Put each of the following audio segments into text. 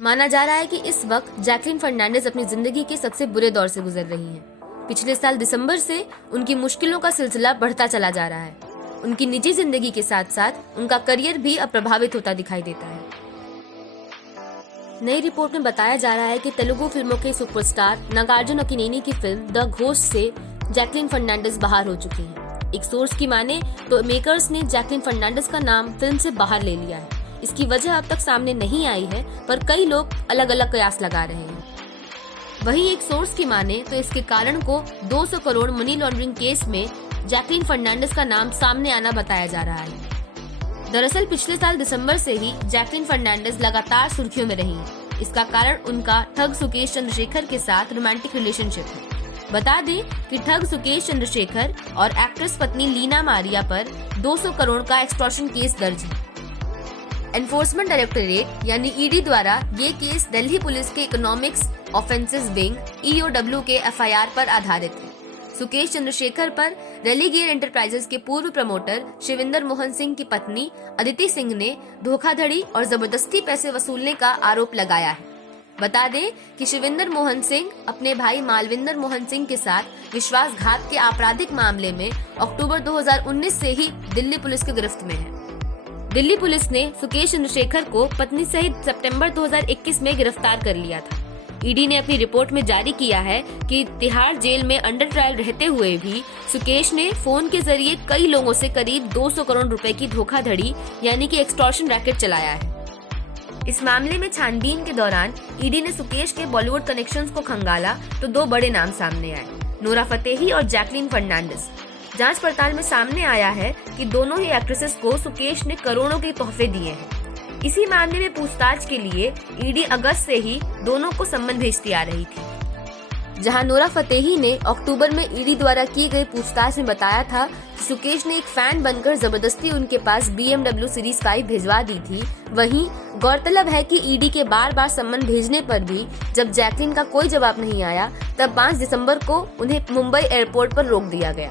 माना जा रहा है कि इस वक्त जैकलीन फर्नांडिस अपनी जिंदगी के सबसे बुरे दौर से गुजर रही हैं। पिछले साल दिसंबर से उनकी मुश्किलों का सिलसिला बढ़ता चला जा रहा है। उनकी निजी जिंदगी के साथ साथ उनका करियर भी अब प्रभावित होता दिखाई देता है। नई रिपोर्ट में बताया जा रहा है कि तेलुगु फिल्मों के सुपरस्टार नागार्जुन अक्किनेनी की फिल्म द घोस्ट से जैकलीन फर्नांडिस बाहर हो चुकी हैं। एक सोर्स की माने तो मेकर्स ने जैकलीन फर्नांडिस का नाम फिल्म से बाहर ले लिया है। इसकी वजह अब तक सामने नहीं आई है, पर कई लोग अलग अलग कयास लगा रहे हैं। वहीं एक सोर्स की माने तो इसके कारण को 200 करोड़ मनी लॉन्ड्रिंग केस में जैकलीन फर्नांडिस का नाम सामने आना बताया जा रहा है। दरअसल पिछले साल दिसंबर से ही जैकलीन फर्नांडिस लगातार सुर्खियों में रही है। इसका कारण उनका ठग सुकेश चंद्रशेखर के साथ रोमांटिक रिलेशनशिप है। बता दें कि ठग सुकेश चंद्रशेखर और एक्ट्रेस पत्नी लीना मारिया पर 200 करोड़ का एक्सटॉर्शन केस दर्ज है। एनफोर्समेंट डायरेक्टरेट यानी ईडी द्वारा ये केस दिल्ली पुलिस के इकोनॉमिक्स ऑफेंसेस विंग (EOW) के एफआईआर पर आधारित है। सुकेश चंद्रशेखर पर रेलीगेयर एंटरप्राइजेस के पूर्व प्रमोटर शिविंदर मोहन सिंह की पत्नी अदिति सिंह ने धोखाधड़ी और जबरदस्ती पैसे वसूलने का आरोप लगाया है। बता दें कि शिविंदर मोहन सिंह अपने भाई मालविंदर मोहन सिंह के साथ विश्वासघात के आपराधिक मामले में अक्टूबर 2019 से ही दिल्ली पुलिस की गिरफ्त में है। दिल्ली पुलिस ने सुकेश चंद्रशेखर को पत्नी सहित सितंबर 2021 में गिरफ्तार कर लिया था। ईडी ने अपनी रिपोर्ट में जारी किया है कि तिहाड़ जेल में अंडर ट्रायल रहते हुए भी सुकेश ने फोन के जरिए कई लोगों से करीब 200 करोड़ रुपए की धोखाधड़ी यानी कि एक्सटॉर्शन रैकेट चलाया है। इस मामले में छानबीन के दौरान ईडी ने सुकेश के बॉलीवुड कनेक्शंस को खंगाला तो 2 बड़े नाम सामने आए, नोरा फतेही और जैकलीन फर्नांडिस। जांच पड़ताल में सामने आया है कि दोनों ही एक्ट्रेसेस को सुकेश ने करोड़ों के तोहफे दिए हैं। इसी मामले में पूछताछ के लिए ईडी अगस्त से ही दोनों को सम्मन भेजती आ रही थी। जहां नोरा फतेही ने अक्टूबर में ईडी द्वारा की गई पूछताछ में बताया था कि सुकेश ने एक फैन बनकर जबरदस्ती उनके पास BMW सीरीज 5 भिजवा दी थी। वहीं गौरतलब है कि ईडी के बार सम्मन भेजने पर भी जब जैकलीन का कोई जवाब नहीं आया, तब 5 दिसंबर को उन्हें मुंबई एयरपोर्ट पर रोक दिया गया।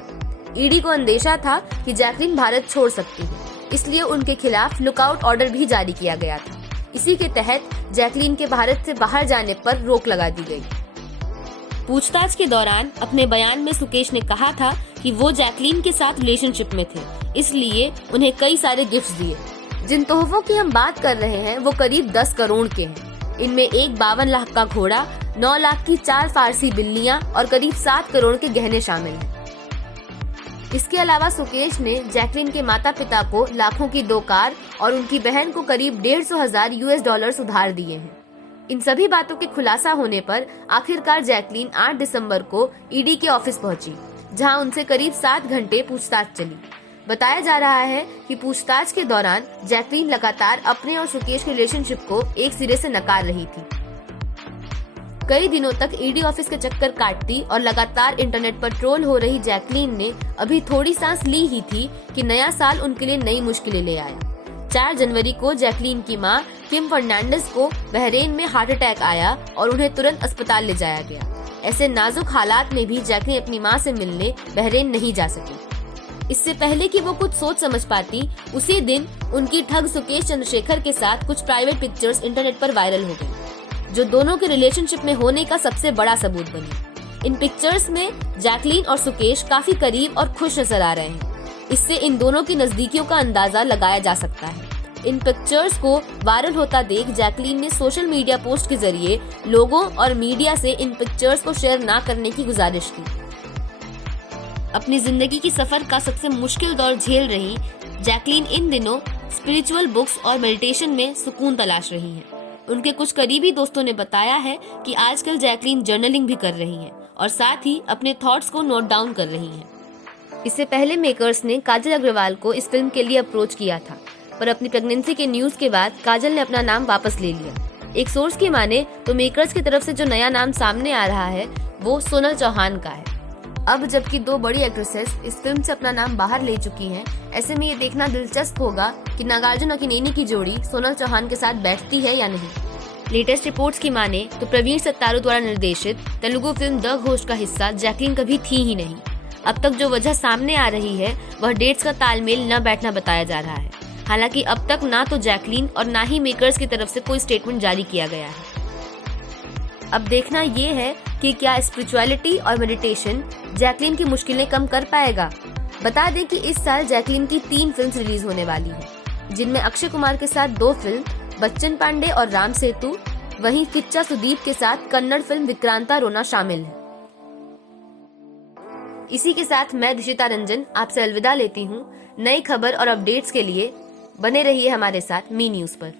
ईडी को अंदेशा था कि जैकलीन भारत छोड़ सकती है, इसलिए उनके खिलाफ लुकआउट ऑर्डर भी जारी किया गया था। इसी के तहत जैकलीन के भारत से बाहर जाने पर रोक लगा दी गई। पूछताछ के दौरान अपने बयान में सुकेश ने कहा था कि वो जैकलीन के साथ रिलेशनशिप में थे, इसलिए उन्हें कई सारे गिफ्ट्स दिए। जिन तोहफों की हम बात कर रहे हैं वो करीब 10 करोड़ के हैं। इनमें एक 52 लाख का घोड़ा, 9 लाख की 4 फारसी बिल्लियां और करीब 7 करोड़ के गहने शामिल हैं। इसके अलावा सुकेश ने जैकलीन के माता पिता को लाखों की 2 कार और उनकी बहन को करीब $150,000 उधार दिए हैं। इन सभी बातों के खुलासा होने पर आखिरकार जैकलीन 8 दिसंबर को ईडी के ऑफिस पहुंची, जहां उनसे करीब 7 घंटे पूछताछ चली। बताया जा रहा है कि पूछताछ के दौरान जैकलीन लगातार अपने और सुकेश के रिलेशनशिप को एक सिरे से नकार रही थी। कई दिनों तक ईडी ऑफिस के चक्कर काटती और लगातार इंटरनेट पर ट्रोल हो रही जैकलीन ने अभी थोड़ी सांस ली ही थी कि नया साल उनके लिए नई मुश्किलें ले आया। 4 जनवरी को जैकलीन की मां किम फर्नांडिस को बहरीन में हार्ट अटैक आया और उन्हें तुरंत अस्पताल ले जाया गया। ऐसे नाजुक हालात में भी जैकलीन अपनी मां से मिलने बहरीन नहीं जा सकी। इससे पहले कि वो कुछ सोच समझ पाती, उसी दिन उनकी ठग सुकेश चंद्रशेखर के साथ कुछ प्राइवेट पिक्चर्स इंटरनेट पर वायरल हो गई, जो दोनों के रिलेशनशिप में होने का सबसे बड़ा सबूत बनी। इन पिक्चर्स में जैकलीन और सुकेश काफी करीब और खुश नजर आ रहे हैं। इससे इन दोनों की नजदीकियों का अंदाजा लगाया जा सकता है। इन पिक्चर्स को वायरल होता देख जैकलीन ने सोशल मीडिया पोस्ट के जरिए लोगों और मीडिया से इन पिक्चर्स को शेयर ना करने की गुजारिश की। अपनी जिंदगी की सफर का सबसे मुश्किल दौर झेल रही जैकलीन इन दिनों स्पिरिचुअल बुक्स और मेडिटेशन में सुकून तलाश रही हैं। उनके कुछ करीबी दोस्तों ने बताया है कि आजकल जैकलीन जर्नलिंग भी कर रही हैं और साथ ही अपने थॉट्स को नोट डाउन कर रही हैं। इससे पहले मेकर्स ने काजल अग्रवाल को इस फिल्म के लिए अप्रोच किया था, पर अपनी प्रेगनेंसी के न्यूज के बाद काजल ने अपना नाम वापस ले लिया। एक सोर्स की माने तो मेकर्स की तरफ से जो नया नाम सामने आ रहा है वो सोनल चौहान का है। अब जबकि 2 बड़ी एक्ट्रेसेस इस फिल्म से अपना नाम बाहर ले चुकी हैं, ऐसे में ये देखना दिलचस्प होगा कि नागार्जुन अक्किनेनी की जोड़ी सोनल चौहान के साथ बैठती है या नहीं। लेटेस्ट रिपोर्ट्स की माने तो प्रवीण सत्तारू द्वारा निर्देशित तेलुगु फिल्म द घोस्ट का हिस्सा जैकलीन कभी थी ही नहीं। अब तक जो वजह सामने आ रही है वह डेट्स का तालमेल न बैठना बताया जा रहा है। हालांकि अब तक ना तो जैकलीन और ना ही मेकर्स की तरफ से कोई स्टेटमेंट जारी किया गया है। अब देखना ये है कि क्या स्पिरिचुअलिटी और मेडिटेशन जैकलीन की मुश्किलें कम कर पाएगा। बता दें कि इस साल जैकलीन की 3 फिल्म्स रिलीज होने वाली हैं, जिनमें अक्षय कुमार के साथ 2 फिल्म बच्चन पांडे और राम सेतु, वहीं किच्चा सुदीप के साथ कन्नड़ फिल्म विक्रांता रोना शामिल है। इसी के साथ मैं दिशिता रंजन आपसे अलविदा लेती हूँ। नई खबर और अपडेट्स के लिए बने रहिए हमारे साथ मी न्यूज पर।